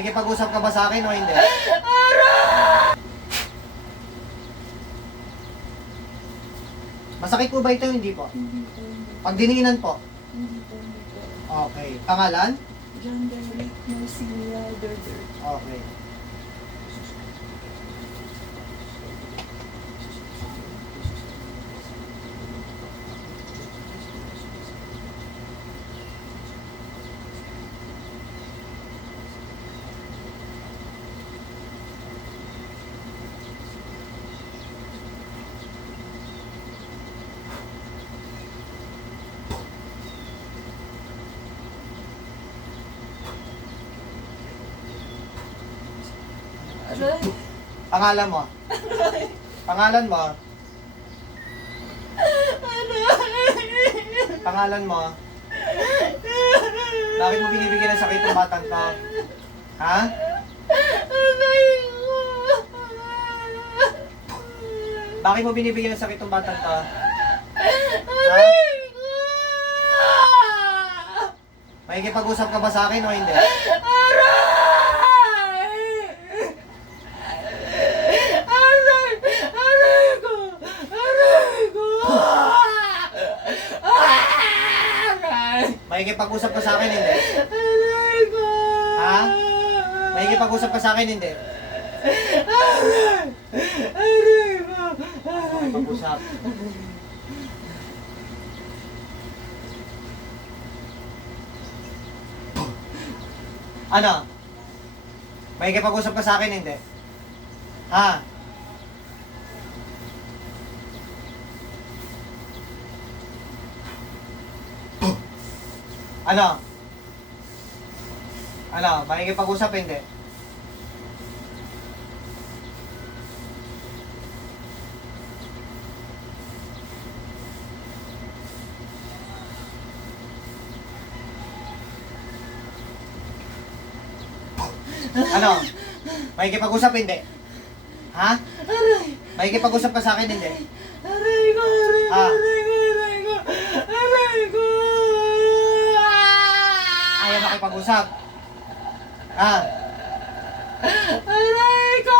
Makikipag-usap ka ba sa akin o hindi? Masakit po ba ito? Hindi po. Hindi po, hindi. Pag diniinan po. Hindi po, hindi po. Okay. Pangalan? John Derek Marcilia Derder. Okay. Aray! Pangalan mo? Pangalan mo? Pangalan mo? Bakit mo binibigyan ng sakit ng batang to? Ha? Aray ko! Bakit mo binibigyan ng sakit ng batang to? Ha? Aray ko! Makikipag-usap ka ba sa akin o hindi? Aray! Aray! Aray ko! Aray ko! Aray! Makikipag-usap ka sa akin hindi? Aray ko! Ha? Makikipag-usap ka sa akin hindi? Aray! Aray ko! Makikipag-usap. Ano? Makikipag-usap ka sa akin hindi? Ha? Ano? Ano? Makikipag-usap hindi? Ano? Makikipag-usap hindi? Ha? Aray! Makikipag-usap ka sa akin hindi? Aray ko! Aray ko! Ah. Aray ko! Aray ko! Aray ko! Ayaw makipag-usap? Ha? Aray ko!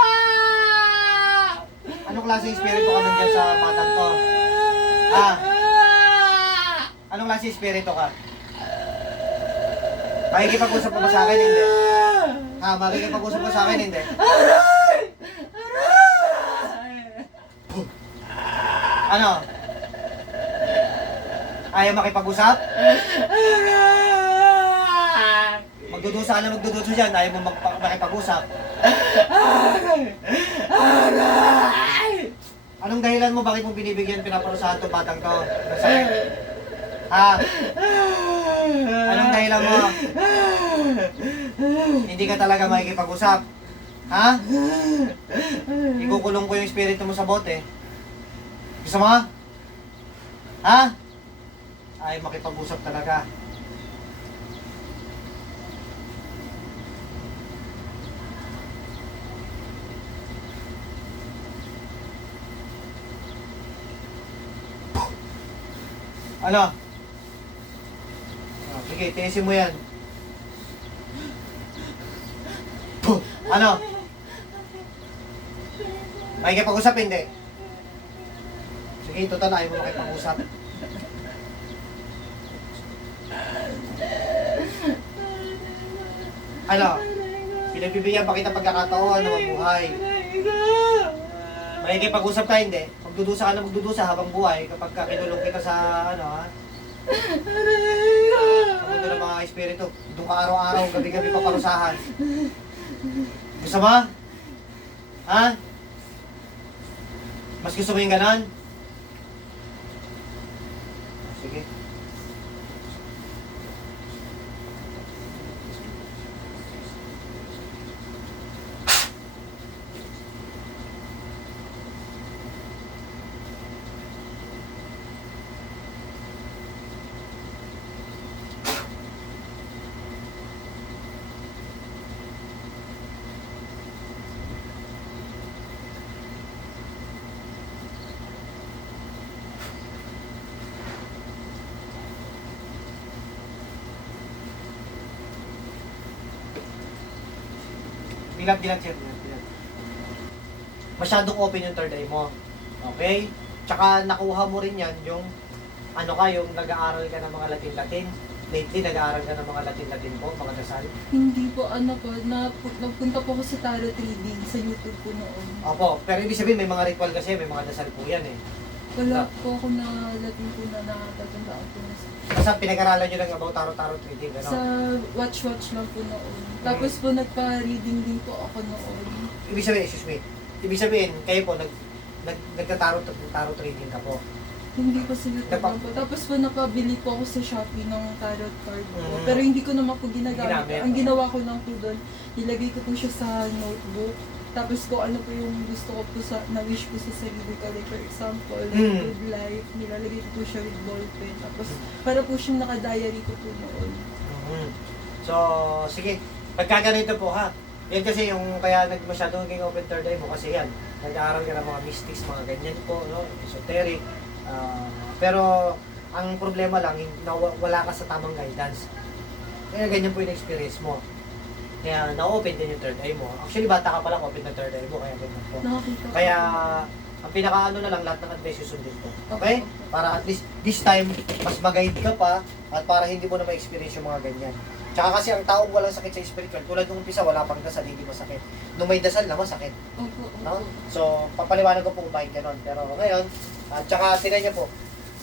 Anong klaseng espiritu ka nandiyan sa batang to? Ha? Anong klaseng espiritu ka? Makikipag-usap ka ba sa akin hindi? Ha? Makikipag-usap ka sa akin hindi? Aray! Aray! Ano? Ayaw makipag-usap? Aray! Magdudusa ka na magdudusa dyan. Ayaw mo makipag-usap. Aray! Anong dahilan mo? Bakit mo binibigyan pinaparusahan itong batang to? Ng sakit? Ha? Anong dahilan mo? Hindi ka talaga makikipag-usap. Ha? Ikukulong ko yung espiritu mo sa bote. Gusto mo? Ha? Ay, makipag-usap talaga. Ano? Oh, sige, tinisin mo yan. Ano? Makikipag-usap hindi? Sige, total ayaw mo makipag-usap. Ano? Pinagbibigyan pa kita pagkakataon na mabuhay. Makikipag-usap ka hindi? Magdudusa ka na magdudusa habang buhay kapag kinulong kita sa ano ha? Sa mundo ng mga espiritu. Doon ka araw-araw, gabi-gabi paparusahan. Gusto mo? Ha? Mas gusto mo yung ganon? Sige. Bilag, sir. Bilag. Masyadong open yung third eye mo. Okay? Tsaka nakuha mo rin yan yung ano ka, yung nag-aaral ka ng mga Latin-Latin. Lately, nag-aaral ka ng mga Latin-Latin po, mga dasal. Hindi po, ano po, nagpunta po ako sa tarot reading sa YouTube po noon. Opo, pero ibig sabihin may mga ritual kasi, may mga dasal po yan eh. Wala po ako na Latin po na nakatandaan po na Basta pinag-aralan nyo lang about tarot-tarot reading, sa ano? watch lang po noon. Tapos po nagpa-reading din po ako noon. Ibig sabihin, excuse me, ibig sabihin, kayo po, nagka-tarot reading ka po. Hindi po sila Nagpa- po. Tapos po napabili po ako sa Shopee ng tarot card po. Mm. Pero hindi ko naman po ginagamit. Ginamit. Ang ginawa ko lang po doon, ilagay ko po siya sa notebook. Tapos ko ano po yung gusto ko po sa, na-wish ko sa sarili ko. Like for example, Mm. good life, nilalagay ko po siya with ballpen. Tapos para po siyang naka-diary ko po noon. Mhm. So, sige, pagka ganito po ha, yan kasi yung kaya masyadong naging open third eye mo kasi yan, nag-aaral ka ng mga mystics, mga ganyan po, no? Esoteric. Pero ang problema lang, wala ka sa tamang guidance. Kaya ganyan po yung experience mo. Kaya na-open din yung third eye mo. Actually, bata ka pa lang, open na third eye mo, kaya ganyan po. Nakakita ko. Kaya, ang pinakaano na lang, lahat ng advice susundin ko. Okay? Para at least, this time, mas mag-guide ka pa, at para hindi mo na ma-experience yung mga ganyan. Tsaka kasi ang taong walang sakit sa spiritual, tulad nung umpisa, wala pang dasal, hindi masakit. Nung may dasal na, masakit. Opo, opo. No? So, papaliwanag ko po kung bakit ganun. Pero ngayon, at tsaka tinan niyo po,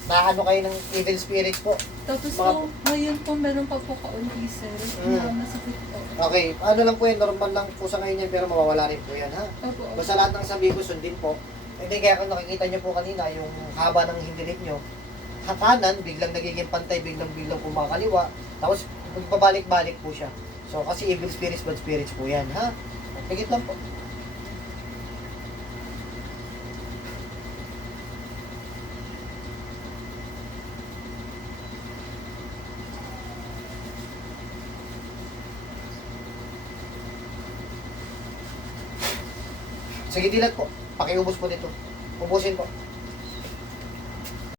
naano kayo ng evil spirits po. Tapos Mga- po, ngayon po meron pa po kaunti sir. Na masakit po. Okay, ano lang po yan, normal lang po sa ngayon yan, pero mawawala rin po yan, ha? Opo, opo. Basta lahat ng sabi ko, sundin po. Hindi kaya kung nakikita niyo po kanina, yung haba ng hindilit niyo, kanan, biglang nagiging pantay, biglang kumakaliwa, tapos magpabalik-balik po siya. So, kasi evil spirits, bad spirits po yan, ha? Pigit lang po. Sige, dilat po. Pakiubos po dito. Ubusin po.